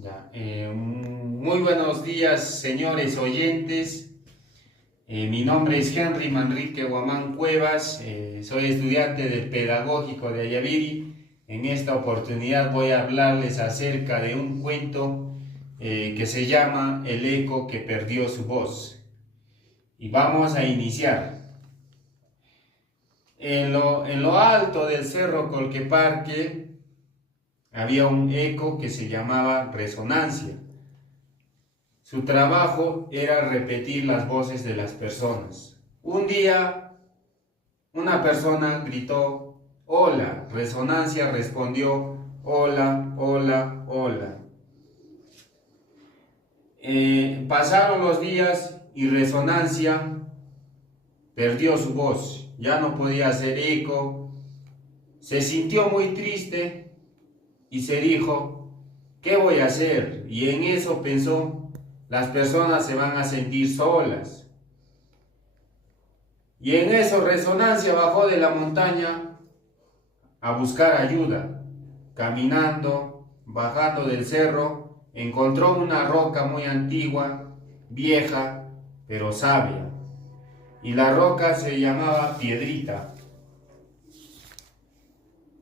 Muy buenos días, señores oyentes. Mi nombre es Henry Manrique Guamán Cuevas. Soy estudiante del Pedagógico de Ayaviri. En esta oportunidad voy a hablarles acerca de un cuento que se llama El eco que perdió su voz. Y vamos a iniciar. En lo alto del cerro Colqueparque había un eco que se llamaba resonancia. Su trabajo era repetir las voces de las personas. Un día, una persona gritó, hola. Resonancia respondió, hola, hola, hola. Pasaron los días y Resonancia perdió su voz. Ya no podía hacer eco. Se sintió muy triste y se dijo, ¿qué voy a hacer? Y en eso pensó, las personas se van a sentir solas. Y en eso Resonancia bajó de la montaña a buscar ayuda. Caminando, bajando del cerro, encontró una roca muy antigua, vieja, pero sabia. Y la roca se llamaba Piedrita.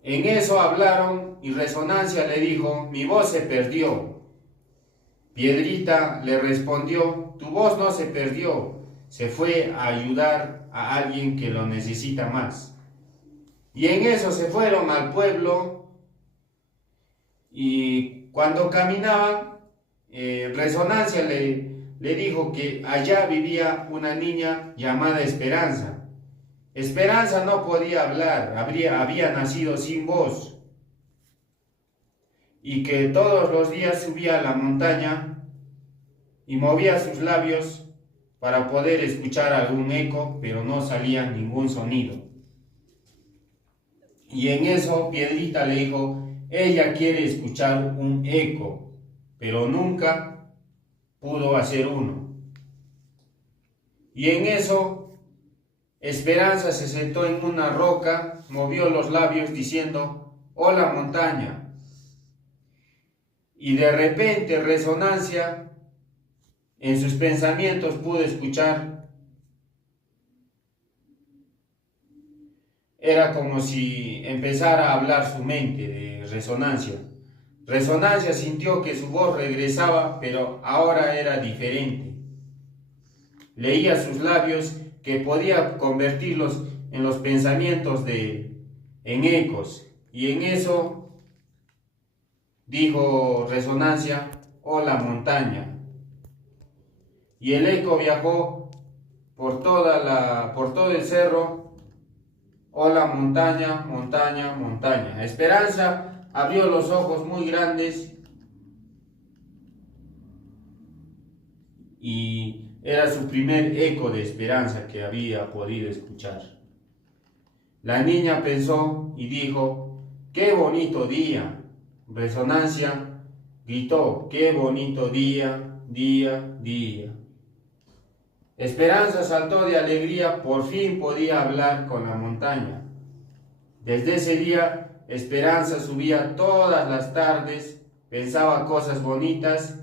En eso hablaron y Resonancia le dijo, mi voz se perdió. Piedrita le respondió, tu voz no se perdió, se fue a ayudar a alguien que lo necesita más. Y en eso se fueron al pueblo y cuando caminaban, Resonancia le dijo que allá vivía una niña llamada Esperanza. Esperanza no podía hablar, había nacido sin voz y que todos los días subía a la montaña y movía sus labios para poder escuchar algún eco, pero no salía ningún sonido. Y en eso Piedrita le dijo, ella quiere escuchar un eco, pero nunca pudo hacer uno. Y en eso Esperanza se sentó en una roca, movió los labios diciendo, hola montaña. Y de repente Resonancia en sus pensamientos pudo escuchar. Era como si empezara a hablar su mente de Resonancia. Resonancia sintió que su voz regresaba, pero ahora era diferente. Leía sus labios que podía convertirlos en los pensamientos en ecos. Y en eso dijo Resonancia, hola montaña. Y el eco viajó por todo el cerro, hola montaña, montaña, montaña. Esperanza abrió los ojos muy grandes y era su primer eco de esperanza que había podido escuchar. La niña pensó y dijo, ¡qué bonito día! Resonancia gritó, ¡qué bonito día, día, día! Esperanza saltó de alegría, por fin podía hablar con la montaña. Desde ese día, Esperanza subía todas las tardes, pensaba cosas bonitas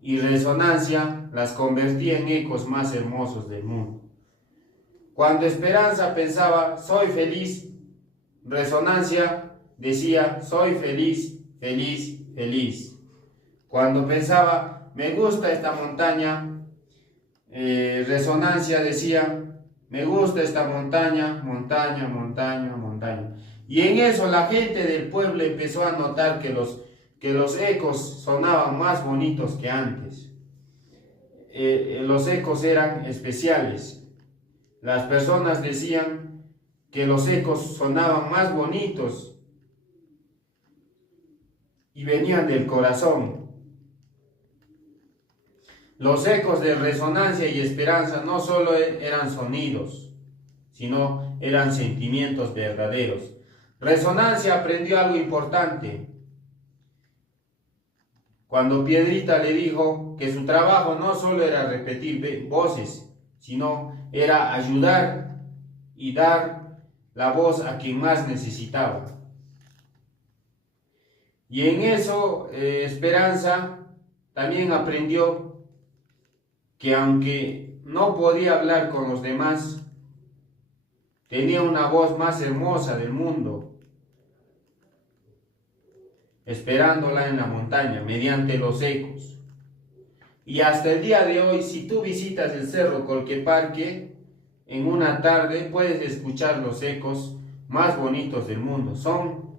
y Resonancia las convertía en ecos más hermosos del mundo. Cuando Esperanza pensaba, soy feliz, Resonancia decía, soy feliz, feliz, feliz. Cuando pensaba, me gusta esta montaña, Resonancia decía, me gusta esta montaña, montaña, montaña, montaña. Y en eso la gente del pueblo empezó a notar que los ecos sonaban más bonitos que antes. Los ecos eran especiales. Las personas decían que los ecos sonaban más bonitos y venían del corazón. Los ecos de Resonancia y Esperanza no solo eran sonidos, sino eran sentimientos verdaderos. Resonancia aprendió algo importante. Cuando Piedrita le dijo que su trabajo no solo era repetir voces, sino era ayudar y dar la voz a quien más necesitaba. Y en eso Esperanza también aprendió que aunque no podía hablar con los demás, tenía una voz más hermosa del mundo, esperándola en la montaña, mediante los ecos. Y hasta el día de hoy, si tú visitas el Cerro Colqueparque, en una tarde puedes escuchar los ecos más bonitos del mundo. Son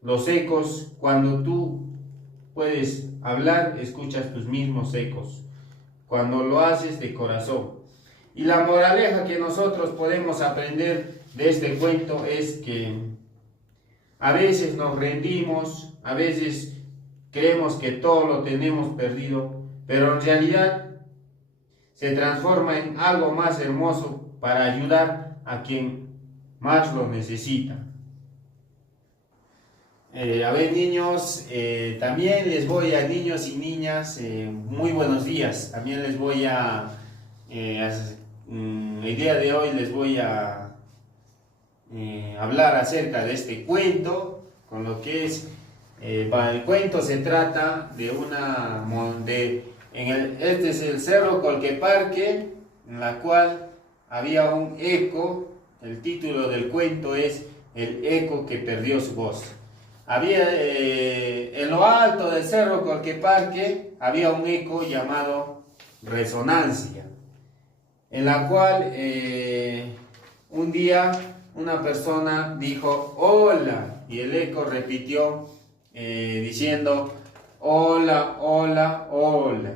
los ecos cuando tú puedes hablar, escuchas tus mismos ecos, cuando lo haces de corazón. Y la moraleja que nosotros podemos aprender de este cuento es que a veces nos rendimos, a veces creemos que todo lo tenemos perdido, pero en realidad se transforma en algo más hermoso para ayudar a quien más lo necesita. A ver, niños, también les voy a niños y niñas, muy buenos días. También les voy el día de hoy les voy a hablar acerca de este cuento, con lo que es, el cuento se trata de este es el Cerro Colqueparque, en la cual había un eco. El título del cuento es El eco que perdió su voz. Había en lo alto del Cerro Colqueparque había un eco llamado resonancia, en la cual un día una persona dijo hola, y el eco repitió diciendo hola, hola, hola.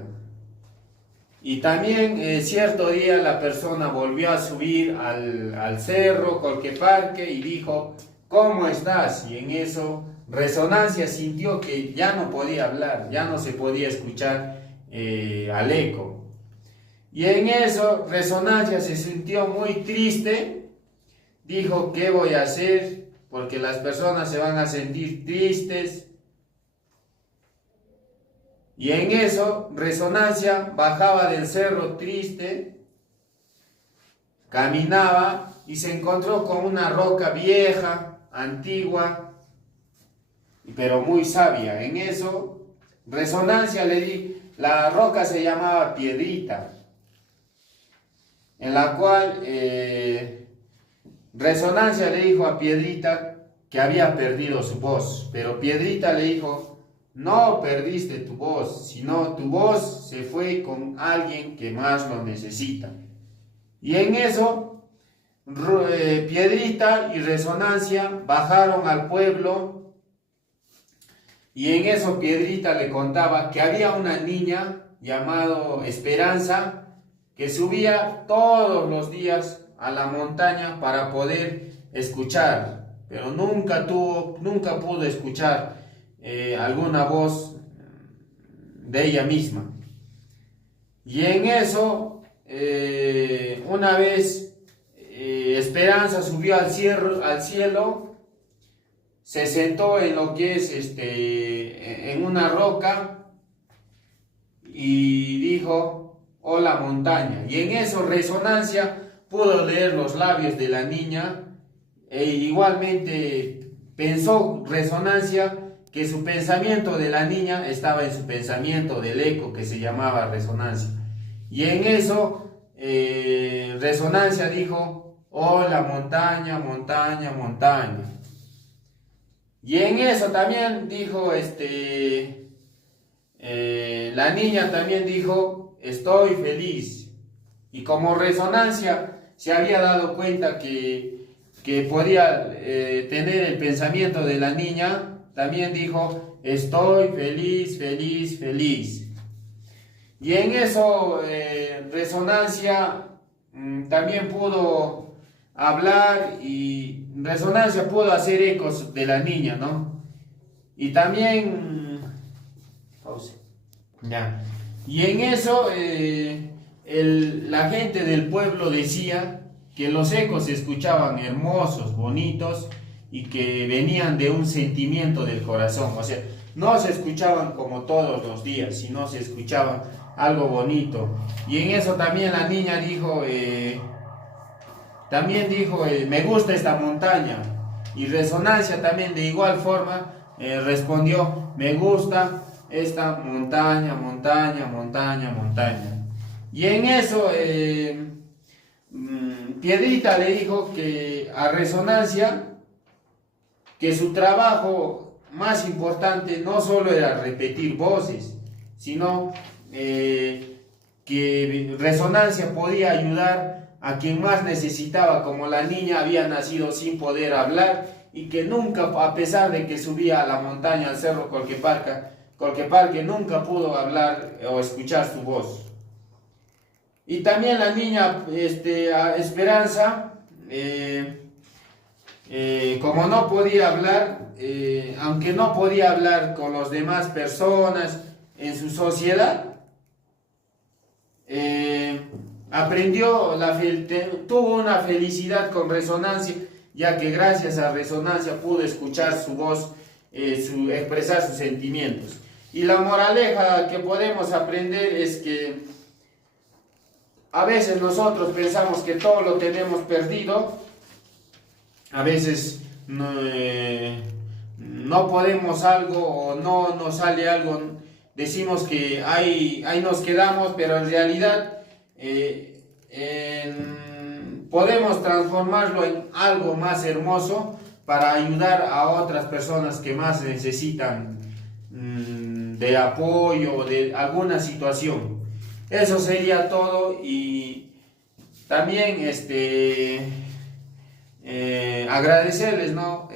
Y también cierto día la persona volvió a subir al Cerro Colqueparque y dijo ¿cómo estás? Y en eso Resonancia sintió que ya no podía hablar, ya no se podía escuchar al eco. Y en eso Resonancia se sintió muy triste, dijo ¿qué voy a hacer? Porque las personas se van a sentir tristes. Y en eso Resonancia bajaba del cerro triste, caminaba y se encontró con una roca vieja, antigua, pero muy sabia. En eso Resonancia la roca se llamaba Piedrita, en la cual Resonancia le dijo a Piedrita que había perdido su voz, pero Piedrita le dijo no perdiste tu voz, sino tu voz se fue con alguien que más lo necesita. Y en eso Piedrita y Resonancia bajaron al pueblo, y en eso Piedrita le contaba que había una niña llamada Esperanza que subía todos los días a la montaña para poder escuchar, pero nunca pudo escuchar alguna voz de ella misma. Y en eso una vez Esperanza subió al cielo, se sentó en lo que es en una roca y dijo hola montaña. Y en eso Resonancia pudo leer los labios de la niña, e igualmente pensó Resonancia que su pensamiento de la niña estaba en su pensamiento del eco que se llamaba Resonancia. Y en eso Resonancia dijo hola montaña, montaña, montaña. Y en eso también dijo la niña también dijo estoy feliz. Y como Resonancia se había dado cuenta que podía tener el pensamiento de la niña, también dijo estoy feliz, feliz, feliz. Y en eso Resonancia también pudo hablar, y Resonancia pudo hacer ecos de la niña, ¿no? Y también ya. Y en eso la gente del pueblo decía que los ecos se escuchaban hermosos, bonitos, y que venían de un sentimiento del corazón. O sea, no se escuchaban como todos los días, sino se escuchaba algo bonito. Y en eso también la niña dijo me gusta esta montaña. Y Resonancia también de igual forma respondió: me gusta esta montaña, montaña, montaña, montaña. Y en eso Piedrita le dijo que a Resonancia, que su trabajo más importante no solo era repetir voces, sino que Resonancia podía ayudar a quien más necesitaba, como la niña había nacido sin poder hablar y que nunca, a pesar de que subía a la montaña, al cerro Colqueparque, nunca pudo hablar o escuchar su voz. Y también la niña Esperanza, como no podía hablar, aunque no podía hablar con las demás personas en su sociedad, tuvo una felicidad con Resonancia, ya que gracias a Resonancia pudo escuchar su voz, expresar sus sentimientos. Y la moraleja que podemos aprender es que a veces nosotros pensamos que todo lo tenemos perdido, a veces no podemos algo o no nos sale algo, decimos que ahí nos quedamos, pero en realidad podemos transformarlo en algo más hermoso para ayudar a otras personas que más necesitan de apoyo o de alguna situación. Eso sería todo, y también agradecerles, ¿no?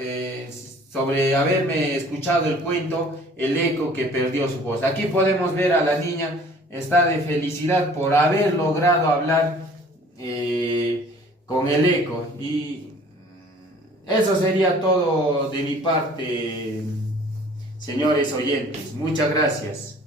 Sobre haberme escuchado el cuento El eco que perdió su voz. Aquí podemos ver a la niña, está de felicidad por haber logrado hablar con el eco. Y eso sería todo de mi parte, señores oyentes. Muchas gracias.